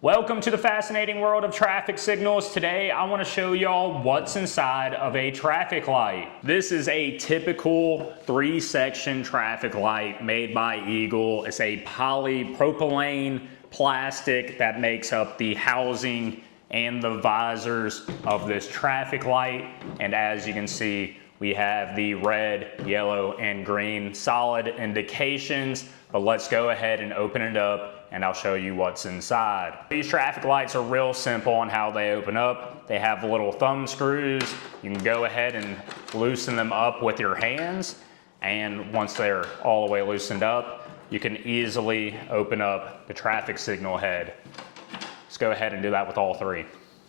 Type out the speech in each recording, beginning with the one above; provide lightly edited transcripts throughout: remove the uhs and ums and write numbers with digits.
Welcome to the fascinating world of traffic signals. Today I want to show y'all what's inside of a traffic light. This is a typical 3-section traffic light made by Eagle. It's a polypropylene plastic that makes up the housing and the visors of this traffic light. And as you can see, we have the red, yellow, and green solid indications. But let's go ahead and open it up and I'll show you what's inside. These traffic lights are real simple on how they open up. They have little thumb screws. You can go ahead and loosen them up with your hands. And once they're all the way loosened up, you can easily open up the traffic signal head. Let's go ahead and do that with all three.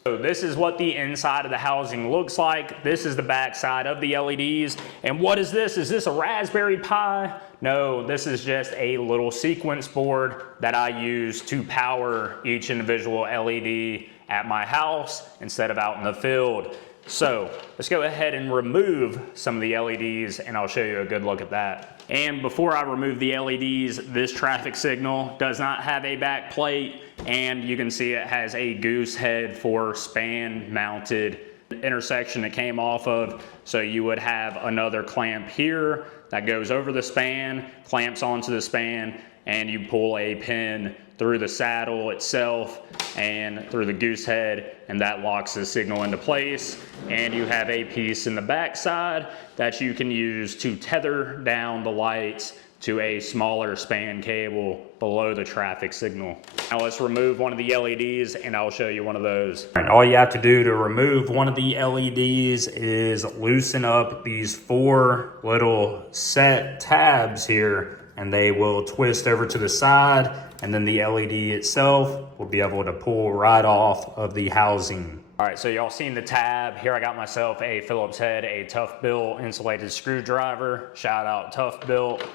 So this is what the inside of the housing looks like. This is the back side of the LEDs. And what is this? Is this a Raspberry Pi? No, this is just a little sequence board that I use to power each individual LED at my house instead of out in the field. So let's go ahead and remove some of the LEDs and I'll show you a good look at that. And before I remove the LEDs, this traffic signal does not have a back plate, and you can see it has a goose head for span mounted intersection it came off of. So you would have another clamp here that goes over the span, clamps onto the span, and you pull a pin through the saddle itself and through the goose head, and that locks the signal into place. And you have a piece in the back side that you can use to tether down the lights to a smaller span cable below the traffic signal. Now let's remove one of the LEDs and I'll show you one of those. And all you have to do to remove one of the LEDs is loosen up these 4 little set tabs here, and they will twist over to the side, and then the LED itself will be able to pull right off of the housing. All right, so y'all seen the tab. Here I got myself a Phillips head, a Tough Built insulated screwdriver. Shout out Tough Built.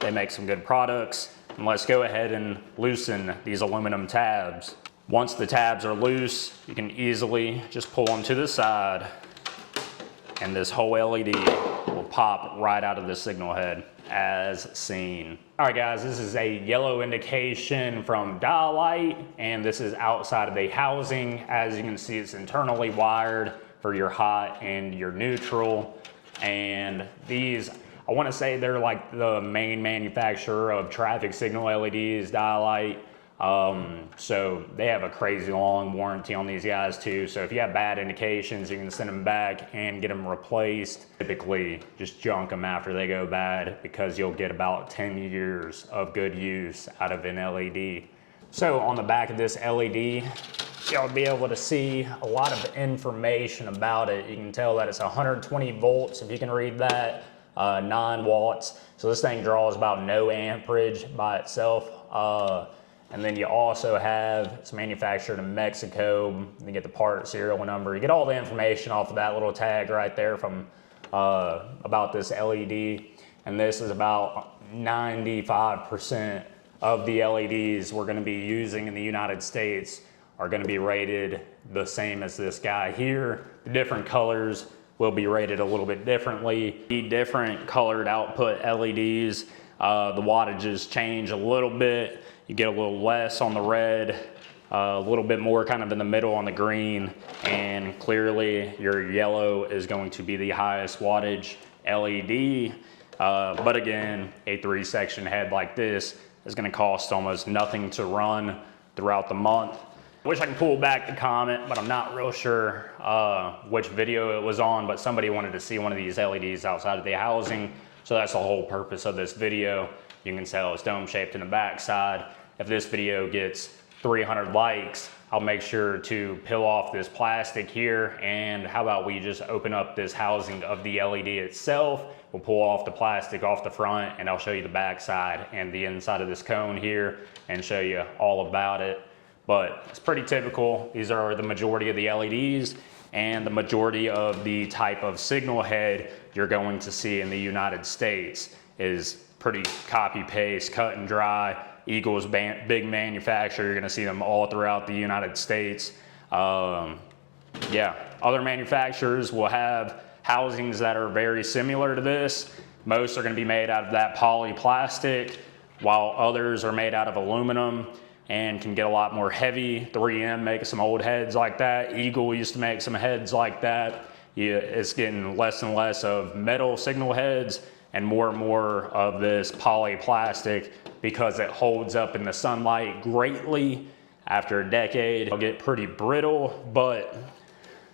They make some good products. And let's go ahead and loosen these aluminum tabs. Once the tabs are loose, you can easily just pull them to the side, and this whole LED will pop right out of the signal head as seen. All right guys, this is a yellow indication from dial light, and this is outside of the housing. As you can see, it's internally wired for your hot and your neutral. And these, I want to say they're like the main manufacturer of traffic signal LEDs, dial light. So they have a crazy long warranty on these guys too. So if you have bad indications, you can send them back and get them replaced. Typically just junk them after they go bad, because you'll get about 10 years of good use out of an LED. So on the back of this LED, you'll be able to see a lot of information about it. You can tell that it's 120 volts, if you can read that, 9 watts. So this thing draws about no amperage by itself. And then you also have, it's manufactured in Mexico. You get the part serial number. You get all the information off of that little tag right there from about this LED. And this is about 95% of the LEDs we're going to be using in the United States are going to be rated the same as this guy here. The different colors will be rated a little bit differently. The different colored output LEDs, the wattages change a little bit. You get a little less on the red, a little bit more kind of in the middle on the green, and clearly your yellow is going to be the highest wattage LED. But again, a 3-section head like this is going to cost almost nothing to run throughout the month. I wish I could pull back the comment, but I'm not real sure which video it was on, but somebody wanted to see one of these LEDs outside of the housing. So that's the whole purpose of this video. You can tell it's dome shaped in the back side. If this video gets 300 likes, I'll make sure to peel off this plastic here, and how about we just open up this housing of the LED itself. We'll pull off the plastic off the front, and I'll show you the back side and the inside of this cone here and show you all about it. But it's pretty typical. These are the majority of the LEDs and the majority of the type of signal head you're going to see in the United States is pretty copy paste, cut and dry. Eagle's big manufacturer. You're going to see them all throughout the United States. Yeah, other manufacturers will have housings that are very similar to this. Most are going to be made out of that poly plastic, while others are made out of aluminum. and can get a lot more heavy. 3M makes some old heads like that. Eagle used to make some heads like that. It's getting less and less of metal signal heads and more of this polyplastic because it holds up in the sunlight greatly. After a decade, it'll get pretty brittle, but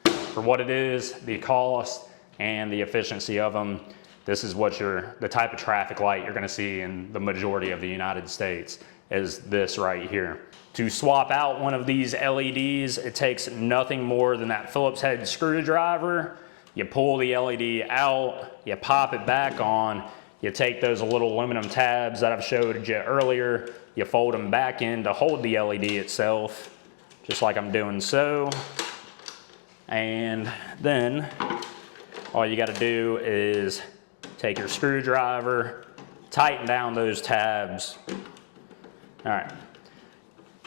for what it is, the cost and the efficiency of them, this is what the type of traffic light you're gonna see in the majority of the United States is this right here. To swap out one of these LEDs, it takes nothing more than that Phillips head screwdriver. You pull the LED out, you pop it back on, you take those little aluminum tabs that I've showed you earlier, you fold them back in to hold the LED itself, just like I'm doing so. And then all you gotta do is take your screwdriver, tighten down those tabs. All right,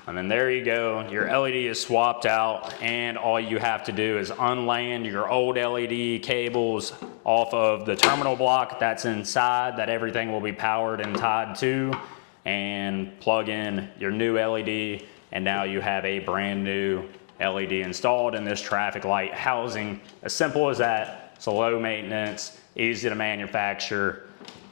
and then there you go. Your LED is swapped out, and all you have to do is unland your old LED cables off of the terminal block that's inside that everything will be powered and tied to, and plug in your new LED, and now you have a brand new LED installed in this traffic light housing. As simple as that. It's a low maintenance, easy to manufacture.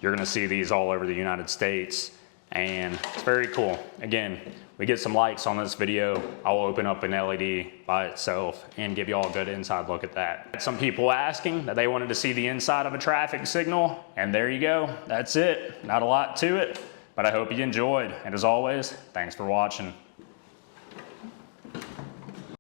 You're gonna see these all over the United States, and it's very cool. Again, we get some likes on this video, I'll open up an LED by itself and give you all a good inside look at that. Some people asking that they wanted to see the inside of a traffic signal, and there you go. That's it. Not a lot to it, but I hope you enjoyed. And as always, thanks for watching.